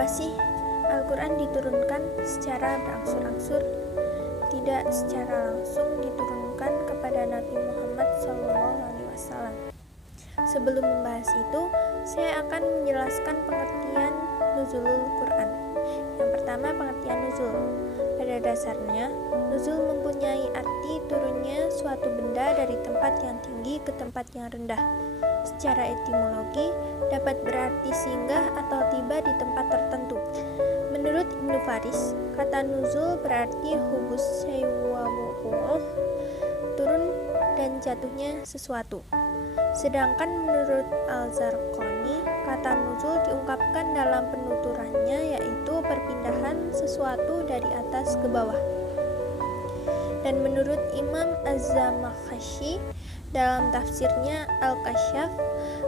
Mengapa sih Al-Quran diturunkan secara berangsur-angsur, tidak secara langsung diturunkan kepada Nabi Muhammad SAW? Sebelum membahas itu, saya akan menjelaskan pengertian nuzulul Quran. Yang pertama, pengertian nuzul. Pada dasarnya, nuzul mempunyai arti turunnya suatu benda dari tempat yang tinggi ke tempat yang rendah. Secara etimologi, dapat berarti singgah atau tiba di tempat tertentu. Menurut Ibnu Faris, kata nuzul berarti hubus syai'u turun dan jatuhnya sesuatu. Sedangkan menurut Al-Zarqani, kata nuzul diungkapkan dalam penuturannya, yaitu perpindahan sesuatu dari atas ke bawah. Dan menurut Imam Az-Zamakhsyari dalam tafsirnya Al-Kasyaf,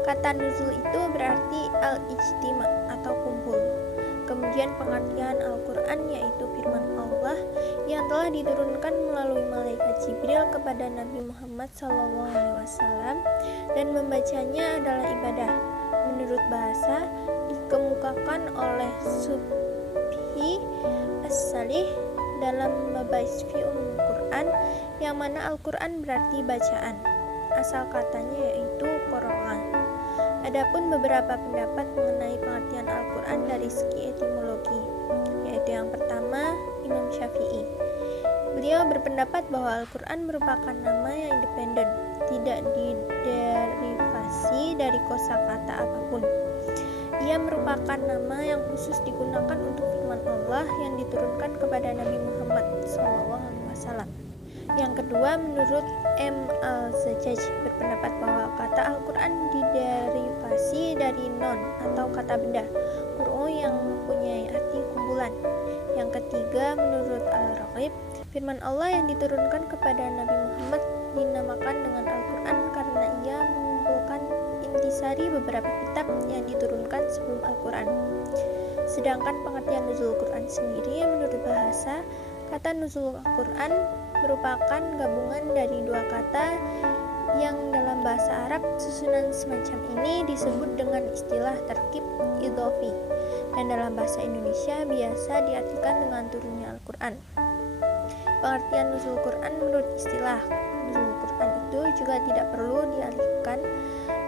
kata nuzul itu berarti al-ijtima atau kumpul. Kemudian pengertian Al-Quran yaitu firman Allah yang telah diturunkan melalui malaikat Jibril kepada Nabi Muhammad SAW dan membacanya adalah ibadah. Menurut bahasa, dikemukakan oleh Subhi As-Salih dalam Mabahis fi Ulumul Quran, yang mana Al-Quran berarti bacaan. Asal katanya yaitu Qur'an. Adapun beberapa pendapat mengenai pengertian Al-Quran dari segi etimologi, yaitu yang pertama, Imam Syafi'i. Beliau berpendapat bahwa Al-Quran merupakan nama yang independen, tidak diderivasi dari kosakata apapun. Ia merupakan nama yang khusus digunakan untuk firman Allah yang diturunkan kepada Nabi Muhammad SAW. Yang kedua, menurut M. Al-Zajjaj berpendapat bahwa kata Al-Quran diderivasi dari non atau kata benda, Qur'an yang mempunyai arti kumpulan. Yang ketiga, menurut Al-Raghib, firman Allah yang diturunkan kepada Nabi Muhammad dinamakan dengan Al-Quran karena ia mengumpulkan intisari beberapa kitab yang diturunkan sebelum Al-Quran. Sedangkan pengertian nuzul Quran sendiri menurut bahasa, kata nuzul Al-Quran merupakan gabungan dari dua kata yang dalam bahasa Arab susunan semacam ini disebut dengan istilah tarkib idhofi, dan dalam bahasa Indonesia biasa diartikan dengan turunnya Al-Quran. Pengertian nuzul Quran menurut istilah nuzul Quran itu juga tidak perlu dialihkan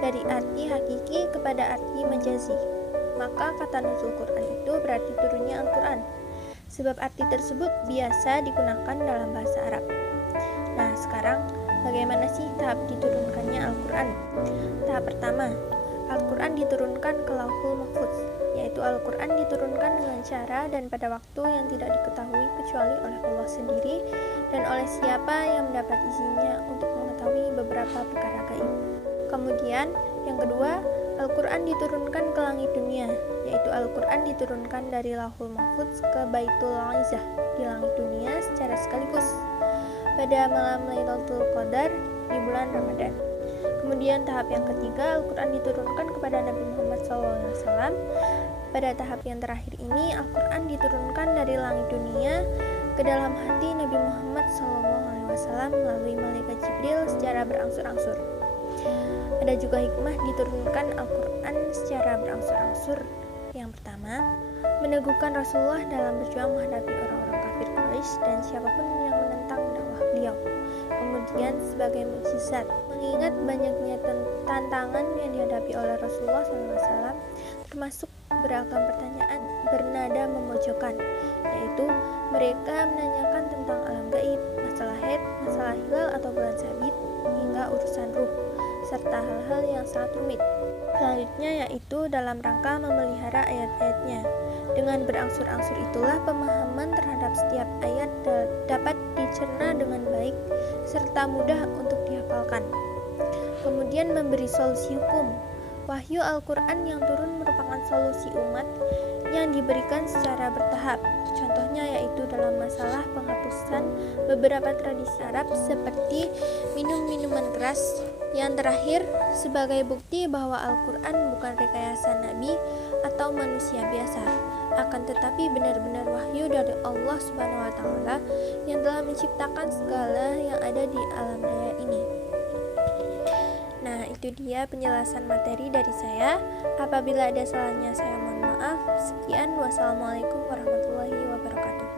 dari arti hakiki kepada arti majazi. Maka kata nuzul Quran itu berarti turunnya Al-Quran, sebab arti tersebut biasa digunakan dalam bahasa Arab. Nah, sekarang bagaimana sih tahap diturunkannya Al-Quran? Tahap pertama, Al-Quran diturunkan ke Lauhul Mahfuz, yaitu Al-Quran diturunkan dengan cara dan pada waktu yang tidak diketahui kecuali oleh Allah sendiri dan oleh siapa yang mendapat izinnya untuk mengetahui beberapa perkara gaib. Kemudian, yang kedua, Al-Quran diturunkan ke langit dunia, yaitu Al-Quran diturunkan dari Lauhul Mahfuz ke Baitul Izzah di langit dunia secara sekaligus pada malam Lailatul Qadar di bulan Ramadan. Kemudian tahap yang ketiga, Al-Quran diturunkan kepada Nabi Muhammad SAW. Pada tahap yang terakhir ini, Al-Quran diturunkan dari langit dunia ke dalam hati Nabi Muhammad SAW melalui malaikat Jibril secara berangsur-angsur. Ada juga hikmah diturunkan Al-Quran secara berangsur-angsur. Yang pertama, meneguhkan Rasulullah dalam berjuang menghadapi orang-orang kafir Quraisy dan siapapun yang menentang dakwah beliau. Kemudian sebagai mukjizat, mengingat banyaknya tantangan yang dihadapi oleh Rasulullah SAW, termasuk beragam pertanyaan bernada memojokkan, yaitu mereka menanyakan tentang alam gaib, masalah haid, masalah hilal atau bulan sabit, hingga urusan ruh, serta hal-hal yang sangat rumit. Selanjutnya yaitu dalam rangka memelihara ayat-ayatnya. Dengan berangsur-angsur itulah pemahaman terhadap setiap ayat dapat dicerna dengan baik serta mudah untuk dihafalkan. Kemudian memberi solusi hukum. Wahyu Al-Quran yang turun merupakan solusi umat yang diberikan secara bertahap. Contohnya yaitu dalam masalah penghapusan beberapa tradisi Arab seperti minum minuman keras. Yang terakhir, sebagai bukti bahwa Al-Quran bukan rekayasa Nabi atau manusia biasa, akan tetapi benar-benar wahyu dari Allah Subhanahu wa Ta'ala yang telah menciptakan segala yang ada di alam raya ini. Nah, itu dia penjelasan materi dari saya. Apabila ada salahnya, saya mohon maaf. maaf. Sekian, wassalamualaikum warahmatullahi wabarakatuh.